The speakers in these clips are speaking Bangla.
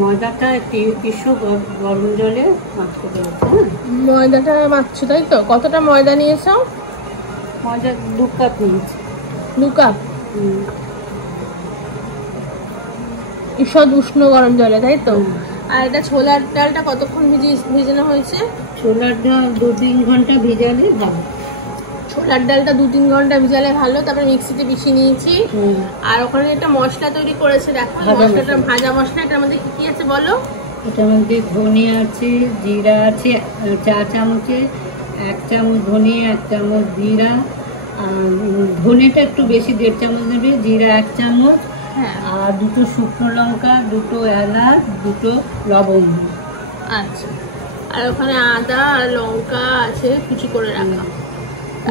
ময়দাটা কিছু গরম জলে মাখতে দিয়েছে। ময়দাটা মাখছো তাই তো? কতটা ময়দা নিয়েছো? ময়দা 2 কাপ নিয়েছি। 2 কাপ? ঈষৎ উষ্ণ গরম জলে তাই তো? আর এটা ছোলার ডালটা কতক্ষণ ভিজানো হয়েছে? ছোলার ডাল 2-3 ঘন্টা ভিজালে ভালো। ছোলার ডালটা 2-3 ঘন্টা ভিজালে ভালো। তারপরে মিক্সিতে পিষিয়ে নিয়েছি। আর ওখানে একটা মশলা তৈরি করেছে, দেখো মশলাটা ভাজা মশলা। এটার মধ্যে কি কি আছে বলো? এটার মধ্যে ধনে আছে, জিরা আছে 4 চামচে, 1 চামচ ধনে, 1 চামচ জিরা। আর ধনেটা একটু বেশি 1.5 চামচ নেবে, জিরা 1 চামচ, আর 2 শুকনো লঙ্কা, 2 এলাচ, 2 লবঙ্গ। আচ্ছা, আর ওখানে আদা আর লঙ্কা আছে কুচি করে রাখা।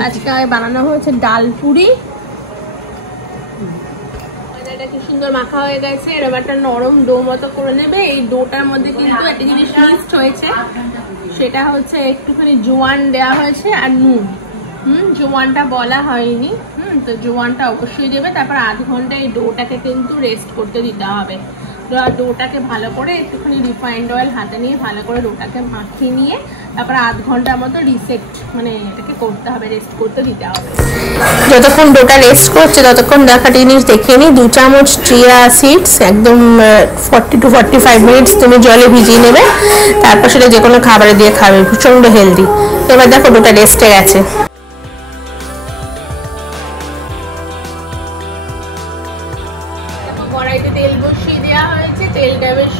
আজকে বানানো হয়েছে ডাল পুরি। এটা কি সুন্দর মাখা হয়ে গেছে। এরকম একটা নরম ডো মতো করে নেবে। এই ডোটার মধ্যে কিন্তু একটা জিনিস মিক্সড হয়েছে, সেটা হচ্ছে একটুখানি জোয়ান দেওয়া হয়েছে আর নুন। জোয়ানটা বলা হয়নি। তো জোয়ানটা অবশ্যই দেবে। তারপর 1/2 ঘন্টা এই ডোটাকে কিন্তু রেস্ট করতে দিতে হবে। ডোটাকে ভালো করে একটুখানি রিফাইন্ড অয়েল হাতে নিয়ে ভালো করে ডোটাকে মাখিয়ে নিয়ে তারপর 1/2 ঘন্টার মতো মানে এটাকে করতে হবে, রেস্ট করতে দিতে হবে। যতক্ষণ ডোটা রেস্ট করছে ততক্ষণ দেখা জিনিস দেখে নি। 2 চামচ চিয়া সিডস একদম 40 to 45 মিনিটস তুমি জলে ভিজিয়ে নেবে। তারপর সেটা যে কোনো খাবারে দিয়ে খাবে, প্রচন্ড হেলদি। এবার দেখো ডোটা রেস্টে গেছে। কড়াইতে তেল বসিয়ে দেওয়া হয়েছে, তেলটা বেশ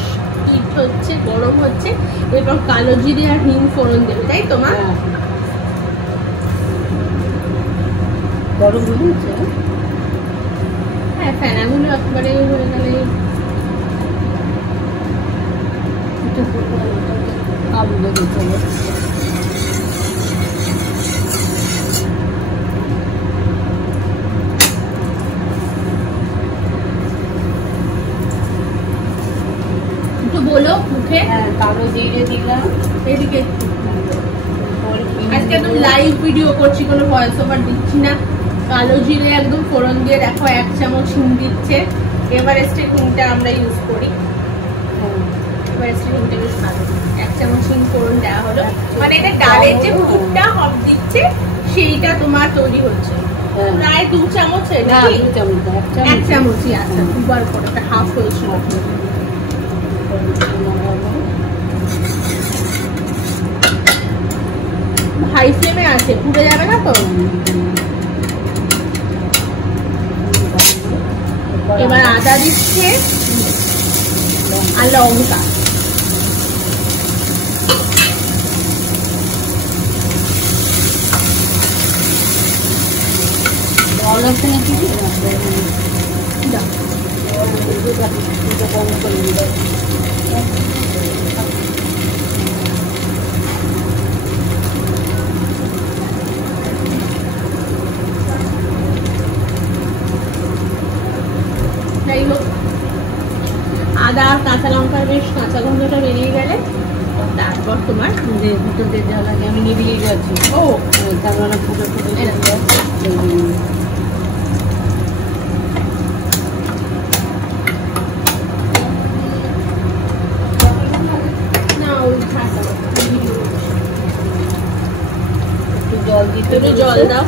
হিট হচ্ছে, গরম হচ্ছে। এরপর কালো জিরে আর হিং ফোড়ন দেবে, তাই তো মা? গরম হয়েছে? হ্যাঁ, ফেনাগুলো একেবারে হয়ে গেলে আলু দেবে চলো। বলো মুখে। কালো জিরে দিলাম। এদিকে আজকে একদম লাইভ ভিডিও করছি, কোনো ভয়েস ওভার দিচ্ছি না। কালো জিরে একদম ফোড়ন দিয়ে দেখো 1 চামচ হিং দিচ্ছে। এভারেস্টের হিংটা আমরা ইউজ করি। এভারেস্টের হিংটা বেশ ভালো। 1 চামচ হিং ফোড়ন দেওয়া হলো, মানে এটা ডালের যে পুরটা হব দিচ্ছে সেইটা তোমার তৈরি হচ্ছে। প্রায় 2 চামচ। না 2 চামচ, 1 চামচই আছে। দুবার করে একটা হাফ হয়েছিল। হাই ফ্লেমে আছে, পুড়ে যাবে না তো? এবার আদা দিচ্ছে আর লঙ্কা। যাই হোক, আদা আর কাঁচা লঙ্কার বেশ কাঁচা গন্ধটা বেরিয়ে গেলে তারপর তোমার দুটো দিয়ে দেওয়া লাগে। আমি নিভিয়ে যাচ্ছি। ও তারপরে ফুটে ফুটে জল দিতে, জল দাও।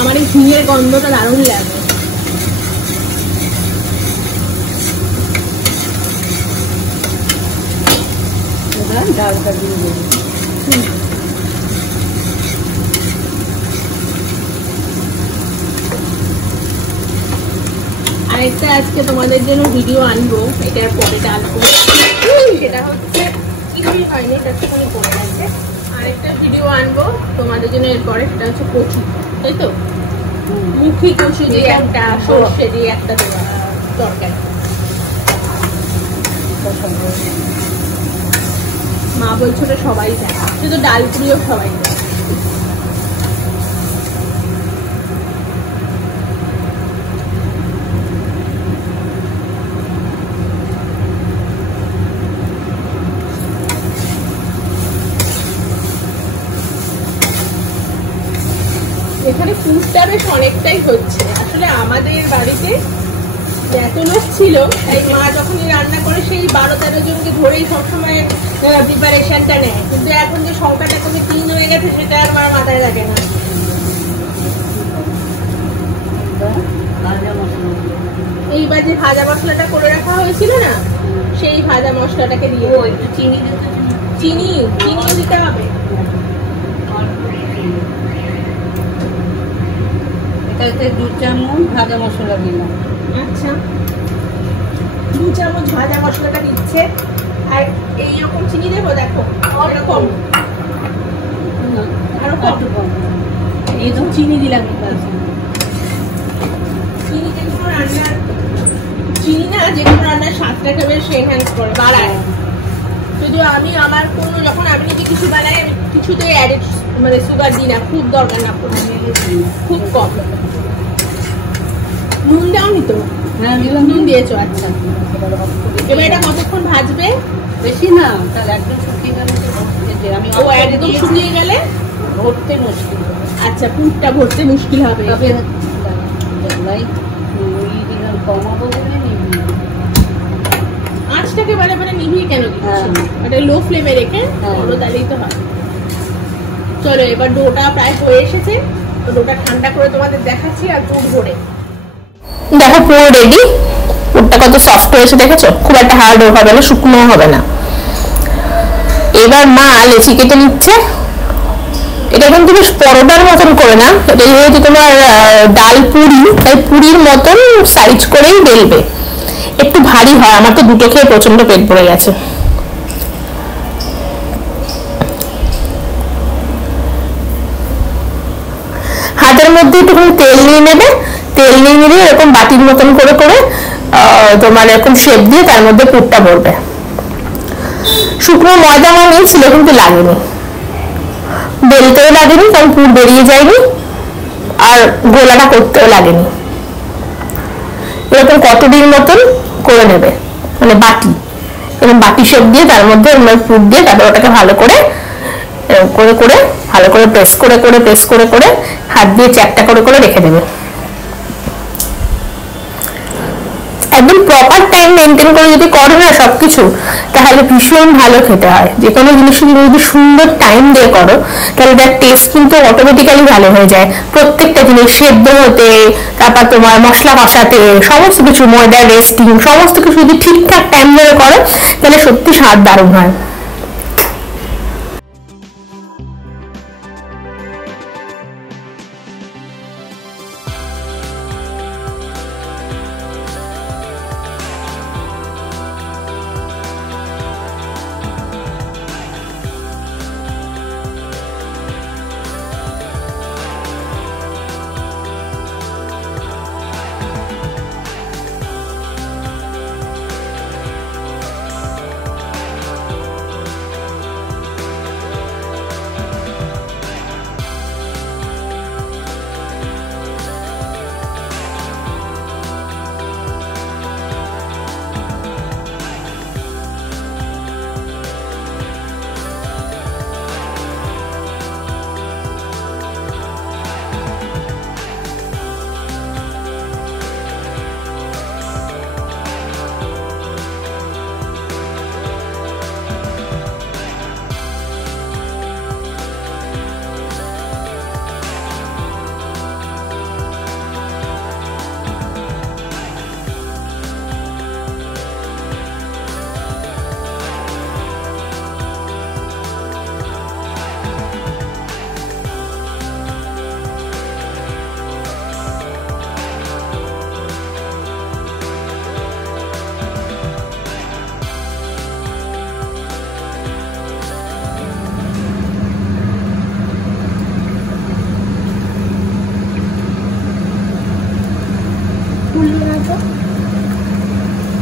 আমার এই ঘিয়ের গন্ধটা দারুণ লাগে। ডালটা দিয়ে দেবো। আরেকটা আজকে তোমাদের জন্য ভিডিও আনবো, এটার পরে ডালবো। সেটা হচ্ছে কিছুই হয়নি, এটা একটুখানি পড়ে গেছে। আরেকটা ভিডিও আনবো তোমাদের জন্য এরপরে, সেটা হচ্ছে কচু, তাই তো? মুখী কচু দিয়ে একটা সর্ষে দিয়ে একটা তরকারি। মা বলছে ওটা সবাই দেয়, শুধু ডাল পুরিও সবাই দেয়। এখানে পুরটা বেশ অনেকটাই হচ্ছে। আসলে আমাদের বাড়িতে এত লোক ছিল, তাই মা যখনই রান্না করে সেই 12-13 জনকে ধরেই সবসময় প্রিপারেশনটা নেয়। কিন্তু এখন যে সংখ্যাটা কমে 3 হয়ে গেছে সেটা আর মার মাথায় থাকে না। এইবার যে ভাজা মশলাটা করে রাখা হয়েছিল না, সেই ভাজা মশলাটাকে দিয়ে একটু চিনিও দিতে হবে। এটাতে 2 চামচ ভাজা মশলা দিলাম। আচ্ছা, 2 চামচ ভাজা মশলাটা দিচ্ছে। আর এইরকম চিনি দেবো, দেখো এরকম আরো কম, এই তো চিনি দিলাম। চিনি না যে কোনো রান্নার স্বাদটাকে বেশ এনহ্যান্স করে, বাড়ায়। যদিও আমি আমার কোনো যখন আমি যদি কিছু বানাই আমি কিছুতে অ্যাডেড মানে সুগার দিই না, খুব দরকার না, খুব কম। নুন দাওনি তো? হ্যাঁ দিলাম। নুন দিয়েছো? আচ্ছা। এবার এটা কতক্ষণ ভাজবে? বেশি না, তাহলে একদম শুকিয়ে গেলে আমি একদম শুকিয়ে গেলে ভরতে মুশকিল। আচ্ছা, পুরটা ভরতে মুশকিল হবে। তবে কমাবো বলে আঁচটাকে বারে বারে নিভিয়ে কেন দিচ্ছি? এটা লো ফ্লেমে রেখে বড় তাহলেই তো হয়। চলো এবার ডোটা প্রায় হয়ে এসেছে, তো ডোটা ঠান্ডা করে তোমাদের দেখাচ্ছি। আর পুর ভরে দেখো, পুরো রেডি। পুরটা কত সফট হয়েছে দেখেছো? খুব একটা হার্ড হবে না, শুকনো হবে না। এবার মা লেচি কেটে নিচ্ছে। এটা কিন্তু বেশ পরোটার মতন করে না, এটা যেহেতু তোমার ডাল পুরি, তাই পুরির মতন সাইজ করেই বেলবে। একটু ভারী হয়, আমার তো দুটো খেয়ে প্রচন্ড পেট ভরে গেছে। হাতের মধ্যে একটুখানি তেল নিয়ে নেবে, তেল নিয়ে নিলে এরকম বাটির মতন করে করে তোমার এরকম শেপ দিয়ে তার মধ্যে পুরটা ভরবে। শুকনো ময়দা আমার নিয়েছিল কিন্তু লাগেনি, বেলতেও লাগেনি, কারণ পুর বেরিয়ে যায়নি, আর গোলাটা করতেও লাগেনি। এরকম কতদিন মতন করে নেবে, মানে বাটি, এরকম বাটি শেপ দিয়ে তার মধ্যে পুর দিয়ে তারপর ওটাকে ভালো করে করে করে ভালো করে প্রেস করে করে প্রেস করে করে হাত দিয়ে চ্যাপটা করে করে রেখে দেবে। একদম প্রপার টাইম মেনটেন করে যদি করো না সবকিছু, তাহলে ভীষণ ভালো খেতে হয়। যে কোনো জিনিস যদি সুন্দর টাইম দিয়ে করো, তাহলে তার টেস্ট কিন্তু অটোমেটিক্যালি ভালো হয়ে যায়। প্রত্যেকটা জিনিস সেদ্ধ হতে, তারপর তোমার মশলা কষাতে, সমস্ত কিছু, ময়দা রেস্টিং, সমস্ত কিছু যদি ঠিকঠাক টাইম ধরে করো, তাহলে সত্যি স্বাদ দারুণ হয়।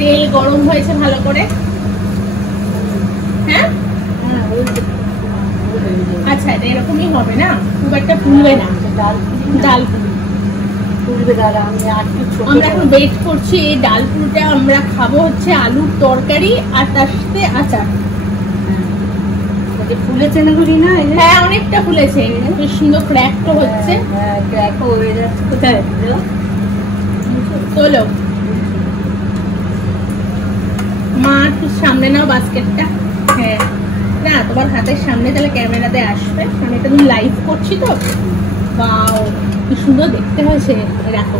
তেল গরম হয়েছে ভালো করে। হ্যাঁ আচ্ছা, এটা এরকমই হবে না, খুব একটা ফুলবে না। ডাল পুরি আমরা এখন ওয়েট করছি। এই ডাল পুরিটা আমরা খাবো হচ্ছে আলুর তরকারি আর তার সাথে আচার। ফুলেছে না করি না? হ্যাঁ অনেকটা ফুলেছে, বেশ সুন্দর ক্র্যাকও হচ্ছে। হ্যাঁ ক্র্যাকও হয়ে যাচ্ছে। কোথায় চলো মা একটু সামনে নাও বাস্কেটটা। হ্যাঁ না তোমার হাতের সামনে তাহলে ক্যামেরাতে আসবে, আমি এটা তুমি লাইভ করছি তো। ওয়াও কি সুন্দর দেখতে হয়েছে, দেখো।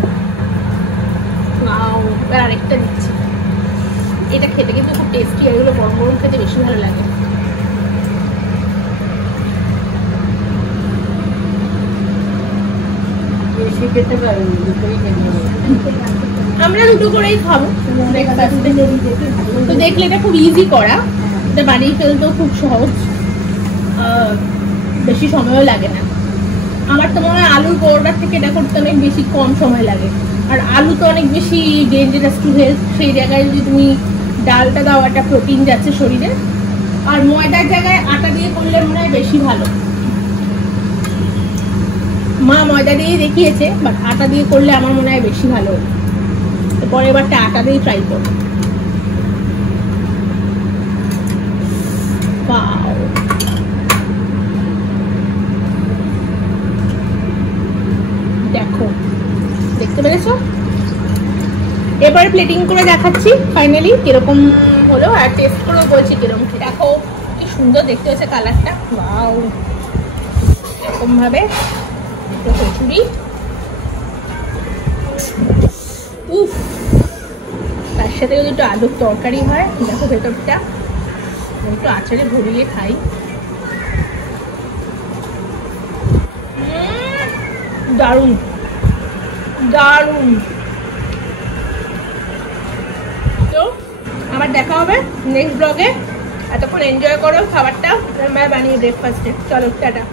ওয়াও এবার আরেকটা দিচ্ছি। এটা খেতে কিন্তু খুব টেস্টি, এগুলো গরম গরম খেতে বেশি ভালো লাগে। বেশি খেতে পারেন, দুটোই খেতে পারেন। আমরা দুটো করেই খাবো ব্রেকফাস্টে। তো দেখলে এটা খুব ইজি করা, এটা বানিয়ে ফেলতেও খুব সহজ, বেশি সময়ও লাগে না। আমার তো মনে হয় আলুর পরোটার থেকে এটা করতে অনেক বেশি কম সময় লাগে। আর আলু তো অনেক বেশি ডেঞ্জারাস টু হেলথ, সেই জায়গায় যদি তুমি ডালটা দাও একটা প্রোটিন যাচ্ছে শরীরে। আর ময়দার জায়গায় আটা দিয়ে করলে মনে হয় বেশি ভালো। মা ময়দা দিয়ে দেখিয়েছে, বাট আটা দিয়ে করলে আমার মনে হয় বেশি ভালো। পরের বারটা আটা দিয়ে ট্রাই করবো। দেখো দেখতে পেরেছো? এবারে প্লেটিং করে দেখাচ্ছি ফাইনালি কিরকম হলো, আর টেস্ট করেও বলছি কিরকম। দেখো কি সুন্দর দেখতে হচ্ছে কালারটা। ওয়াও এরকম ভাবে কচুরি, উফ, তার সাথে যদি একটু আলুর তরকারি হয়, দেখো ভেতরটা একটু আচারে ভরিয়ে খাই। দারুণ দারুণ। তো আবার দেখা হবে নেক্সট ব্লগে। এতক্ষণ এনজয় করো খাবারটা বানিয়ে ব্রেকফাস্টে। চলো টাটা।